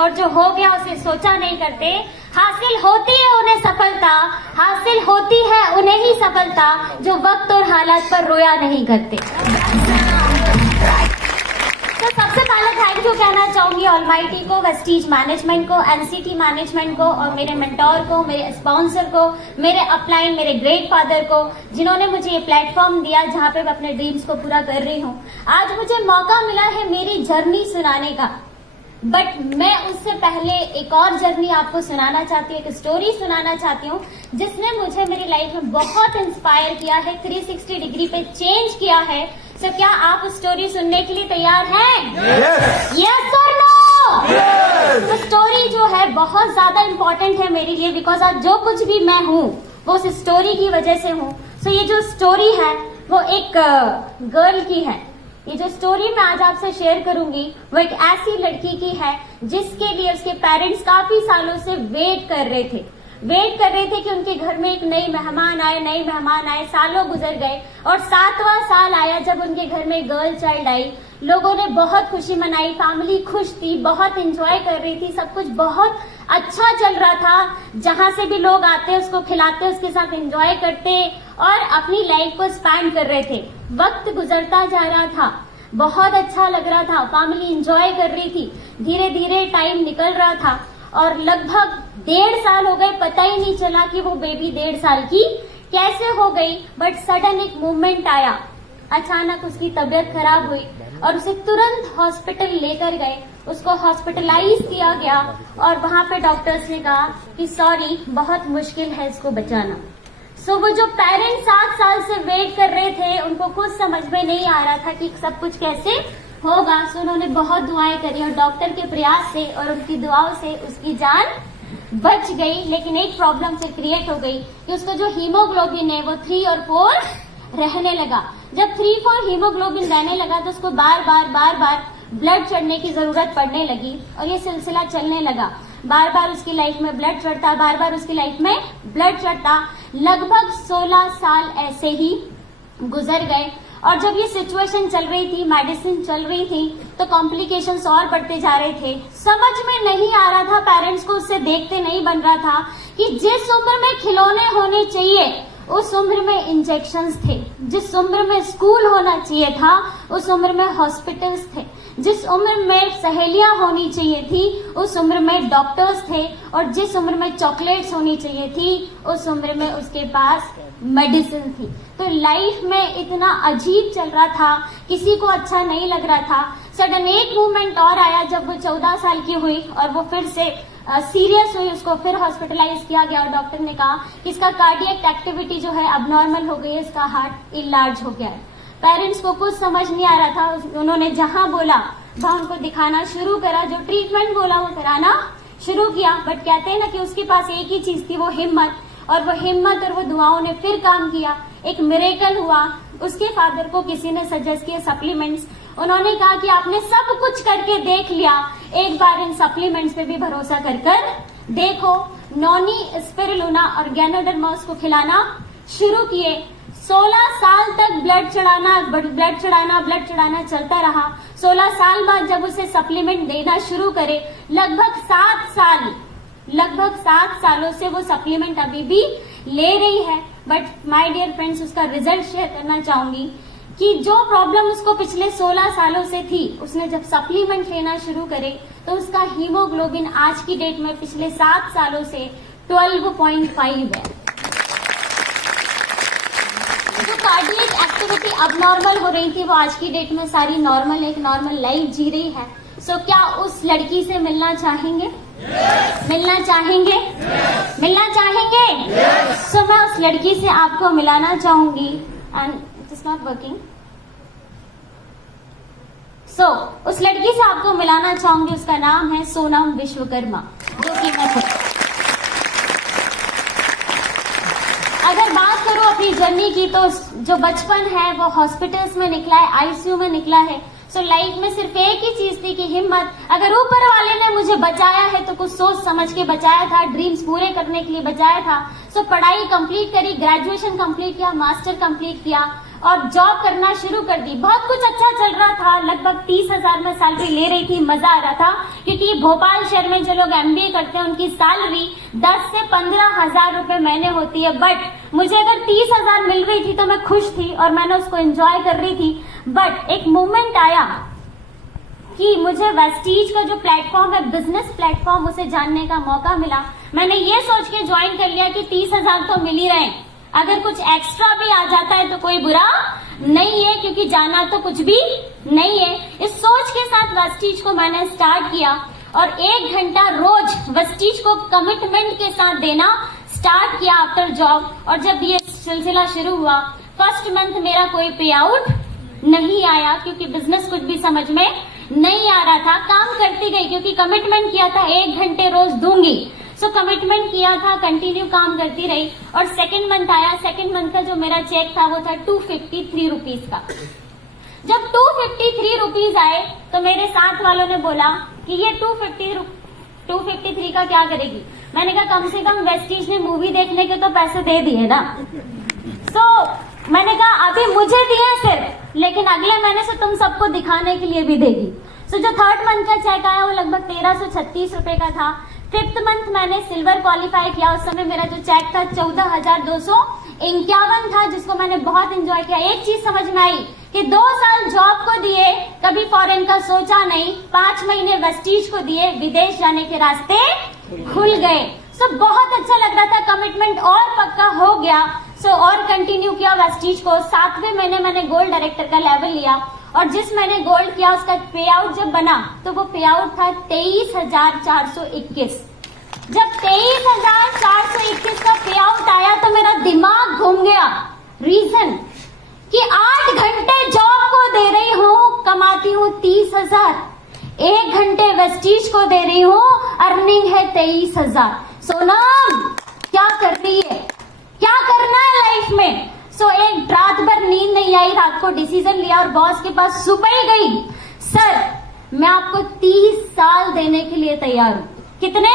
और जो हो गया उसे सोचा नहीं करते। हासिल होती है उन्हें सफलता, हासिल होती है उन्हें ही सफलता, जो वक्त और हालात पर रोया नहीं करते। तो सबसे पहले थैंक यू कहना चाहूंगी ऑलमाइटी को, वेस्टीज मैनेजमेंट को, एनसीटी मैनेजमेंट को और मेरे मेंटोर को, मेरे स्पॉन्सर को, मेरे अपलाइन, मेरे ग्रेट फादर को, जिन्होंने मुझे ये प्लेटफॉर्म दिया जहां पे मैं अपने ड्रीम्स को पूरा कर रही हूँ। आज मुझे मौका मिला है मेरी जर्नी सुनाने का, बट मैं उससे पहले एक और जर्नी आपको सुनाना चाहती हूँ, एक स्टोरी सुनाना चाहती हूँ जिसने मुझे मेरी लाइफ में बहुत इंस्पायर किया है, 360 डिग्री पे चेंज किया है। तो क्या आप स्टोरी सुनने के लिए तैयार हैं? यस और नो? तो स्टोरी जो है बहुत ज्यादा इम्पोर्टेंट है मेरे लिए, बिकॉज आज जो कुछ भी मैं हूँ वो उस स्टोरी की वजह से हूँ। सो ये जो स्टोरी है वो एक गर्ल की है। ये जो स्टोरी मैं आज आपसे शेयर करूंगी वो एक ऐसी लड़की की है जिसके लिए उसके पेरेंट्स काफी सालों से वेट कर रहे थे कि उनके घर में एक नई मेहमान आए। सालों गुजर गए और 7वां साल आया जब उनके घर में गर्ल चाइल्ड आई। लोगों ने बहुत खुशी मनाई, फैमिली खुश थी, बहुत एंजॉय कर रही थी, सब कुछ बहुत अच्छा चल रहा था। जहां से भी लोग आते उसको खिलाते, उसके साथ एंजॉय करते और अपनी लाइफ को स्पेंड कर रहे थे। वक्त गुजरता जा रहा था, बहुत अच्छा लग रहा था, फैमिली एंजॉय कर रही थी। धीरे धीरे टाइम निकल रहा था और लगभग 1.5 साल हो गए, पता ही नहीं चला कि वो बेबी 1.5 साल की कैसे हो गई। बट सडन एक मूवमेंट आया, अचानक उसकी तबीयत खराब हुई और उसे तुरंत हॉस्पिटल लेकर गए। उसको हॉस्पिटलाइज किया गया और वहां पे डॉक्टर्स ने कहा कि सॉरी, बहुत मुश्किल है इसको बचाना। सो वो जो पेरेंट्स 7 साल से वेट कर रहे थे उनको कुछ समझ में नहीं आ रहा था कि सब कुछ कैसे होगा। सो उन्होंने बहुत दुआएं करी और डॉक्टर के प्रयास से और उनकी दुआओं से उसकी जान बच गई। लेकिन एक प्रॉब्लम से क्रिएट हो गई कि उसका जो हीमोग्लोबिन है वो 3 और 4 रहने लगा। जब 3-4 हीमोग्लोबिन रहने लगा तो उसको बार बार ब्लड चढ़ने की जरूरत पड़ने लगी और ये सिलसिला चलने लगा। बार बार उसकी लाइफ में ब्लड चढ़ता, बार बार उसकी लाइफ में ब्लड चढ़ता। लगभग 16 साल ऐसे ही गुजर गए और जब ये सिचुएशन चल रही थी, मेडिसिन चल रही थी, तो कॉम्प्लिकेशंस और बढ़ते जा रहे थे। समझ में नहीं आ रहा था, पेरेंट्स को उससे देखते नहीं बन रहा था कि जिस उम्र में खिलौने होने चाहिए उस उम्र में इंजेक्शंस थे, जिस उम्र में स्कूल होना चाहिए था उस उम्र में हॉस्पिटल्स थे, जिस उम्र में सहेलियां होनी चाहिए थी उस उम्र में डॉक्टर्स थे और जिस उम्र में चॉकलेट्स होनी चाहिए थी उस उम्र में उसके पास मेडिसिन थी। तो लाइफ में इतना अजीब चल रहा था, किसी को अच्छा नहीं लग रहा था। सडन एक मूवमेंट और आया जब वो 14 साल की हुई और वो फिर से सीरियस हुई, उसको फिर हॉस्पिटलाइज किया गया और डॉक्टर ने कहा कि इसका कार्डियक एक्टिविटी जो है अब नॉर्मल हो गई है, इसका हार्ट इलार्ज हो गया है। पेरेंट्स को कुछ समझ नहीं आ रहा था, उन्होंने जहां बोला वहां उनको दिखाना शुरू करा, जो ट्रीटमेंट बोला वो कराना शुरू किया। बट कहते हैं ना कि उसके पास एक ही चीज थी, वो हिम्मत, और वो हिम्मत और वो दुआओं ने फिर काम किया। एक मिरेकल हुआ। उसके फादर को किसी ने सजेस्ट किया सप्लीमेंट्स। उन्होंने कहा कि आपने सब कुछ करके देख लिया, एक बार इन सप्लीमेंट्स पे भी भरोसा कर देखो। नॉनी स्पिरुलिना और गैनोडर्मा को खिलाना शुरू किए। 16 साल तक ब्लड चढ़ाना चलता रहा। 16 साल बाद जब उसे सप्लीमेंट देना शुरू करे, लगभग 7 सालों से वो सप्लीमेंट अभी भी ले रही है। बट माय डियर फ्रेंड्स, उसका रिजल्ट शेयर करना चाहूंगी कि जो प्रॉब्लम उसको पिछले 16 सालों से थी, उसने जब सप्लीमेंट लेना शुरू करे तो उसका हीमोग्लोबिन आज की डेट में पिछले 7 सालों से 12.5 है। जो कार्डियक एक्टिविटी अब नॉर्मल हो रही थी वो आज की डेट में सारी नॉर्मल, एक नॉर्मल लाइफ जी रही है। सो क्या उस लड़की से मिलना चाहेंगे? मिलना चाहेंगे? मिलना चाहेंगे? सो मैं उस लड़की से आपको मिलाना चाहूंगी and it is not working. So उस लड़की से आपको मिलाना चाहूंगी, उसका नाम है सोनम विश्वकर्मा, जो कि मैं खुद। अगर बात करूं अपनी जर्नी की तो जो बचपन है वो हॉस्पिटल्स में निकला है, आईसीयू में निकला है। सो लाइफ में सिर्फ एक ही चीज थी कि हिम्मत। अगर ऊपर वाले ने मुझे बचाया है तो कुछ सोच समझ के बचाया था, ड्रीम्स पूरे करने के लिए बचाया था। सो पढ़ाई कंप्लीट करी, ग्रेजुएशन कंप्लीट किया, मास्टर कंप्लीट किया और जॉब करना शुरू कर दी। बहुत कुछ अच्छा चल रहा था, लगभग 30,000 में सैलरी ले रही थी, मजा आ रहा था, क्योंकि भोपाल शहर में जो लोग MBA करते हैं उनकी सैलरी 10 से 15,000 रुपए महीने होती है। बट मुझे अगर 30,000 मिल रही थी तो मैं खुश थी और मैंने उसको एंजॉय कर रही थी। बट एक मोमेंट आया कि मुझे वेस्टीज का जो प्लेटफॉर्म है, बिजनेस प्लेटफॉर्म, उसे जानने का मौका मिला। मैंने ये सोच के ज्वाइन कर लिया कि 30,000 तो मिल ही रहे, अगर कुछ एक्स्ट्रा भी आ जाता है तो कोई बुरा नहीं है, क्योंकि जाना तो कुछ भी नहीं है। इस सोच के साथ वेस्टीज को मैंने स्टार्ट किया और 1 घंटा रोज वेस्टीज को कमिटमेंट के साथ देना स्टार्ट किया आफ्टर जॉब। और जब ये सिलसिला शुरू हुआ, फर्स्ट मंथ मेरा कोई पे आउट नहीं आया, क्योंकि बिजनेस कुछ भी समझ में नहीं आ रहा था। काम करती गई, क्योंकि कमिटमेंट किया था 1 घंटे रोज दूंगी, सो कमिटमेंट किया था, कंटिन्यू काम करती रही। और सेकंड मंथ आया, सेकंड मंथ का जो मेरा चेक था वो था 253 रुपीज का। जब 253 रुपीज आए तो मेरे साथ वालों ने बोला कि ये 253 का क्या करेगी। मैंने कहा कम से कम वेस्टीज ने मूवी देखने के तो पैसे दे दिए ना। सो मैंने कहा अभी मुझे दिए सिर्फ, लेकिन अगले महीने से तुम सबको दिखाने के लिए भी देगी। सो जो थर्ड मंथ का चेक आया वो लगभग 1336 रुपए का था। फिफ्थ मंथ मैंने सिल्वर क्वालिफाई किया। उस समय मेरा जो चेक था 14,251 था, जिसको मैंने बहुत एंजॉय किया। एक चीज समझ में आई कि 2 साल जॉब को दिए, कभी फॉरेन का सोचा नहीं, 5 महीने वेस्टीज को दिए, विदेश जाने के रास्ते खुल गए। सो बहुत अच्छा लग रहा था, कमिटमेंट और पक्का हो गया। सो और कंटिन्यू किया वेस्टीज को। 7वें महीने मैंने गोल्ड डायरेक्टर का लेवल लिया और जिस मैंने गोल्ड किया उसका पे आउट जब बना तो वो पे आउट था 23,421। जब 23,421 का पे आउट आया तो मेरा दिमाग घूम गया। रीजन कि 8 घंटे जॉब को दे रही हूँ, कमाती हूँ 30,000, 1 घंटे वेस्टीज को दे रही हूँ, अर्निंग है 23,000। सोनम क्या कर रही है, क्या करना है लाइफ में। सो एक रात भर नींद नहीं आई, रात को डिसीजन लिया और बॉस के पास सुबह ही गई, सर मैं आपको 30 साल देने के लिए तैयार हूँ। कितने?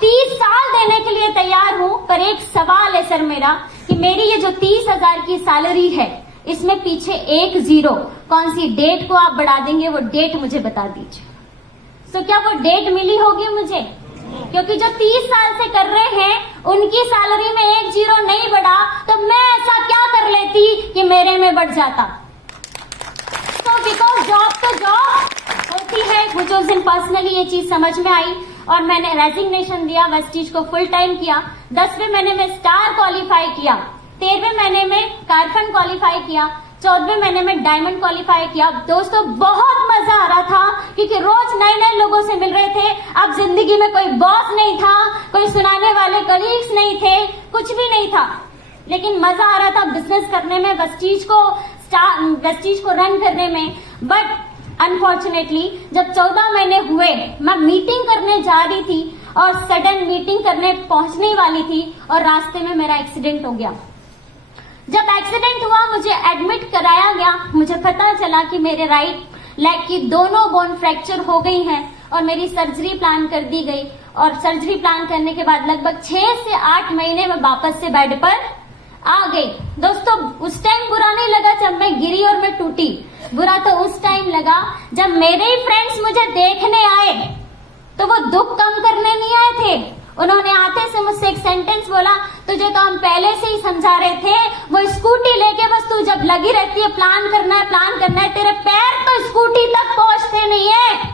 30 साल देने के लिए तैयार हूँ, पर एक सवाल है सर मेरा कि मेरी ये जो 30,000 की सैलरी है इसमें पीछे एक जीरो, कौन सी डेट को आप बढ़ा देंगे वो डेट मुझे बता दीजिए। सो क्या वो डेट मिली होगी मुझे? क्योंकि जो 30 साल से कर रहे हैं उनकी सैलरी में एक जीरो नहीं बढ़ा, तो मैं ऐसा क्या कर लेती कि मेरे में बढ़ जाता। तो बिकॉज जॉब तो जॉब होती है। मुझे उस दिन पर्सनली ये चीज समझ में आई और मैंने रेजिग्नेशन दिया, वेस्टीज को फुल टाइम किया। 10वें महीने में स्टार क्वालिफाई किया, 13वें महीने में कारफन क्वालिफाई किया, 14वें महीने में डायमंड क्वालिफाई किया। दोस्तों बहुत मजा आ रहा था, क्योंकि रोज नए नए लोगों से मिल रहे थे। अब जिंदगी में कोई बॉस नहीं था, कोई सुनाने वाले कलीग्स नहीं थे, कुछ भी नहीं था, लेकिन मजा आ रहा था बिजनेस करने में, वेस्टीज को रन करने में। बट अनफॉर्चुनेटली जब 14 महीने हुए, मैं मीटिंग करने जा रही थी और सडन मीटिंग करने पहुंचने वाली थी और रास्ते में मेरा एक्सीडेंट हो गया। जब एक्सीडेंट हुआ, मुझे एडमिट कराया गया, मुझे पता चला कि मेरे राइट लेग की दोनों बोन फ्रैक्चर हो गई हैं और मेरी सर्जरी प्लान कर दी गई। और सर्जरी प्लान करने के बाद लगभग 6 से 8 महीने में वापस से बेड पर आ गई। दोस्तों उस टाइम बुरा नहीं लगा जब मैं गिरी और मैं टूटी, बुरा तो उस टाइम लगा जब मेरे ही फ्रेंड्स मुझे देखने आए, तो वो दुख कम करने नहीं आए थे। उन्होंने आते से मुझसे एक सेंटेंस बोला, तुझे तो हम पहले से ही समझा रहे थे, वो स्कूटी लेके बस तू जब लगी रहती है प्लान करना है, तेरे पैर तो स्कूटी तक पहुंचते नहीं है,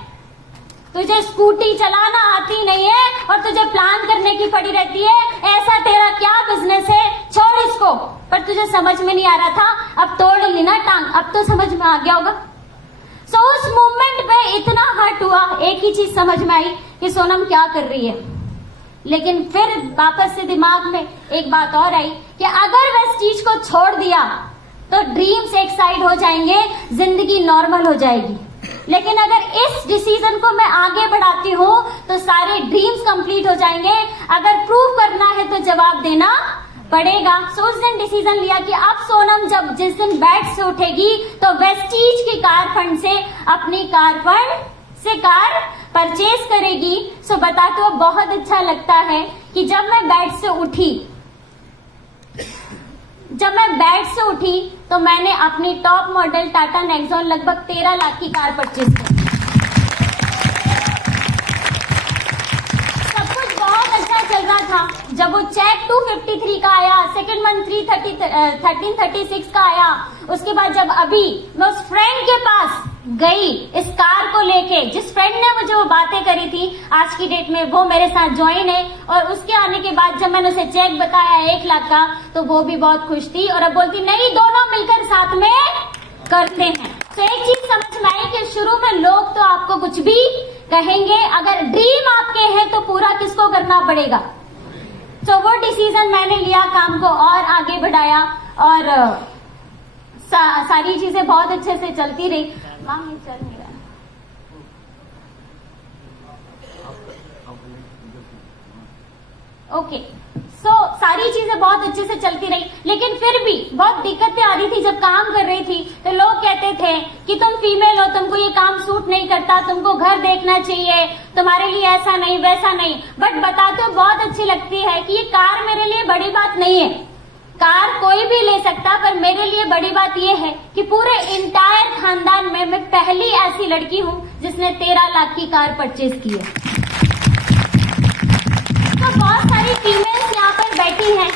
तुझे स्कूटी चलाना आती नहीं है और तुझे प्लान करने की पड़ी रहती है। ऐसा तेरा क्या बिजनेस है, छोड़ इसको। पर तुझे समझ में नहीं आ रहा था, अब तोड़ ली ना टांग, अब तो समझ में आ गया होगा। सो उस मोमेंट पे इतना हर्ट हुआ, एक ही चीज समझ में आई कि सोनम क्या कर रही है। लेकिन फिर वापस से दिमाग में एक बात और आई कि अगर वेस्टीज को छोड़ दिया तो ड्रीम्स एक साइड हो जाएंगे, जिंदगी नॉर्मल हो जाएगी। लेकिन अगर इस डिसीजन को मैं आगे बढ़ाती हूँ तो सारे ड्रीम्स कंप्लीट हो जाएंगे। अगर प्रूव करना है तो जवाब देना पड़ेगा। सो उस दिन डिसीजन लिया कि अब सोनम जब जिस दिन बेड से उठेगी तो वेस्टीज की कार फंड से अपनी कार फंड से कार परचेज करेगी। सो बताते हुए बहुत अच्छा लगता है कि जब मैं बेड से उठी जब मैं बेड से उठी तो मैंने अपनी टॉप मॉडल टाटा नेक्सॉन लगभग 13 लाख की कार परचेज की। सब कुछ बहुत अच्छा चल रहा था। जब वो चेक 253 का आया, सेकंड मंथ 1336 का आया, उसके बाद जब अभी मैं उस फ्रेंड के पास गई इस कार को लेके, जिस फ्रेंड ने मुझे वो बातें करी थी, आज की डेट में वो मेरे साथ ज्वाइन है। और उसके आने के बाद जब मैंने उसे चेक बताया 1 लाख का, तो वो भी बहुत खुश थी और अब बोलती नहीं, दोनों मिलकर साथ में करते हैं। तो एक चीज समझ में आई कि शुरू में लोग तो आपको कुछ भी कहेंगे, अगर ड्रीम आपके हैं तो पूरा किसको करना पड़ेगा। तो वो डिसीजन मैंने लिया, काम को और आगे बढ़ाया और सारी चीजें बहुत अच्छे से चलती रही। माम ये चल नहीं रहा। ओके, सो सारी चीजें बहुत अच्छे से चलती रही, लेकिन फिर भी बहुत दिक्कतें आ रही थी। जब काम कर रही थी तो लोग कहते थे कि तुम फीमेल हो, तुमको ये काम सूट नहीं करता, तुमको घर देखना चाहिए, तुम्हारे लिए ऐसा नहीं वैसा नहीं। बट बताते हो बहुत अच्छी लगती है कि ये कार मेरे लिए बड़ी बात नहीं है, कार कोई भी ले सकता, पर मेरे लिए बड़ी बात यह है कि पूरे इंटायर खानदान में मैं पहली ऐसी लड़की हूं जिसने 13 लाख की कार परचेज की है। तो बहुत सारी फीमेल्स यहाँ पर बैठी हैं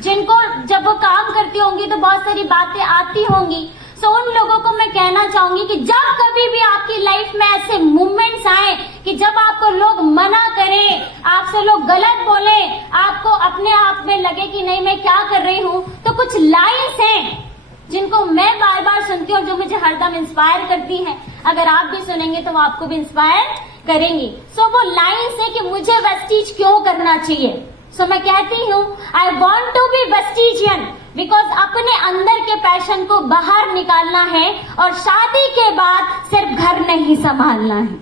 जिनको जब वो काम करती होंगी तो बहुत सारी बातें आती होंगी। सो उन लोगों को मैं कहना चाहूंगी कि जब कभी भी आपकी लाइफ में ऐसे मूवमेंट्स आए कि जब आपको लोग मना करें, आपसे लोग गलत बोले, आपको अपने आप में लगे कि नहीं मैं क्या कर रही हूँ, तो कुछ लाइन्स हैं जिनको मैं बार बार सुनती हूँ, जो मुझे हरदम इंस्पायर करती हैं। अगर आप भी सुनेंगे तो वो आपको भी इंस्पायर करेंगी। सो वो लाइन्स है कि मुझे वेस्टीज क्यों करना चाहिए। सो मैं कहती हूँ I want to be Vestigian because अपने अंदर के पैशन को बाहर निकालना है और शादी के बाद सिर्फ घर नहीं संभालना है।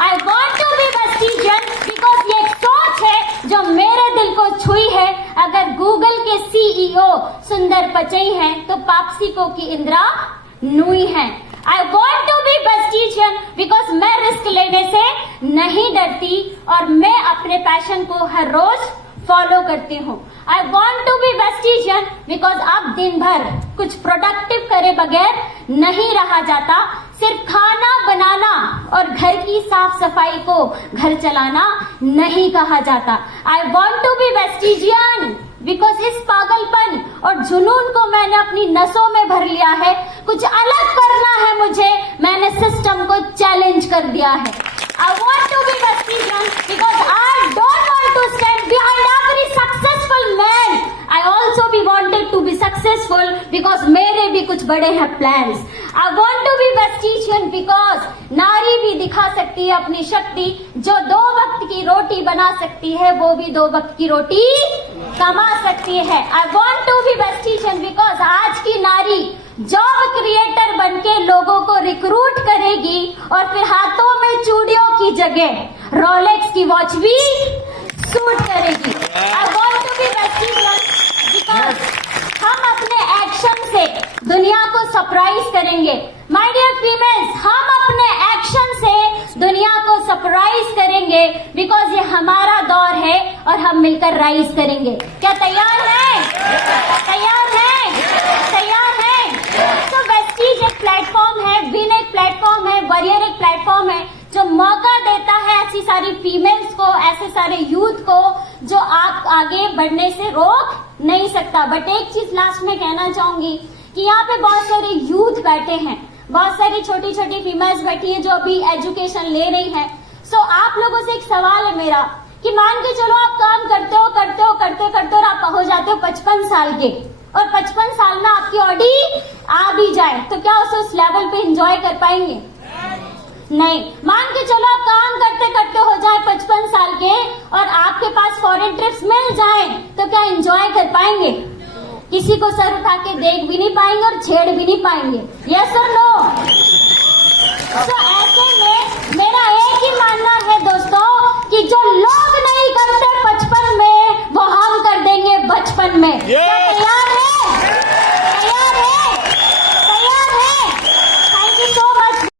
I want to be Vestigian because ये एक सोच है जो मेरे दिल को छुई है। अगर गूगल के CEO सुंदर पिचई हैं तो पापसिको की इंदिरा नूई है। I want to be Vestigian because मैं रिस्क लेने से नहीं डरती और मैं अपने पैशन को हर रोज फॉलो करती हूँ। I want to be Vestigian because अब दिन भर कुछ प्रोडक्टिव करे बगैर नहीं रहा जाता। सिर्फ खाना बनाना और घर की साफ सफाई को घर चलाना नहीं कहा जाता। I want to be Vestigian because इस पागलपन और जुनून को मैंने अपनी नसों में भर लिया है। कुछ अलग करना है मुझे, मैंने सिस्टम को चैलेंज कर दिया है। I want to be Vespigian because I don't want to stand behind every successful man. I also be wanted to be successful because मेरे भी कुछ बड़े हैं plans. I want to be Vestigian because नारी भी दिखा सकती है अपनी शक्ति। जो 2 वक्त की रोटी बना सकती है वो भी 2 वक्त की रोटी कमा सकती है। I want to be Vestigian because आज की नारी जॉब क्रिएटर बनके लोगों को रिक्रूट करेगी और फिर हाथों में चूड़ियों की जगह रोलेक्स की वॉच भी सूट करेगी। I want to be Vestigian because हम अपने एक्शन से दुनिया को सरप्राइज करेंगे। माय डियर फीमेल्स, हम अपने एक्शन से दुनिया को सरप्राइज करेंगे बिकॉज ये हमारा दौर है और हम मिलकर राइज करेंगे। क्या तैयार है? तैयार है? तैयार है? तो वेस्टीज एक प्लेटफॉर्म है, विन एक प्लेटफॉर्म है, वॉरियर एक प्लेटफॉर्म है जो मौका देता है ऐसी सारी फीमेल्स को, ऐसे सारे यूथ को जो आप आगे बढ़ने से रोक नहीं सकता। बट एक चीज लास्ट में कहना चाहूंगी कि यहाँ पे बहुत सारे यूथ बैठे हैं, बहुत सारी छोटी छोटी फीमेल्स बैठी है जो अभी एजुकेशन ले रही हैं। सो आप लोगों से एक सवाल है मेरा कि मान के चलो आप काम करते हो और आप पहुंच जाते हो 55 साल के और 55 साल में आपकी ऑडी आ भी जाए तो क्या उस लेवल पे एंजॉय कर पाएंगे? नहीं। मान के चलो आप काम करते हो जाए 55 साल के और आपके पास फॉरेन ट्रिप्स मिल जाए तो क्या एंजॉय कर पाएंगे? किसी को सर उठा के देख भी नहीं पाएंगे और छेड़ भी नहीं पाएंगे। यस और नो? तो ऐसे में मेरा एक ही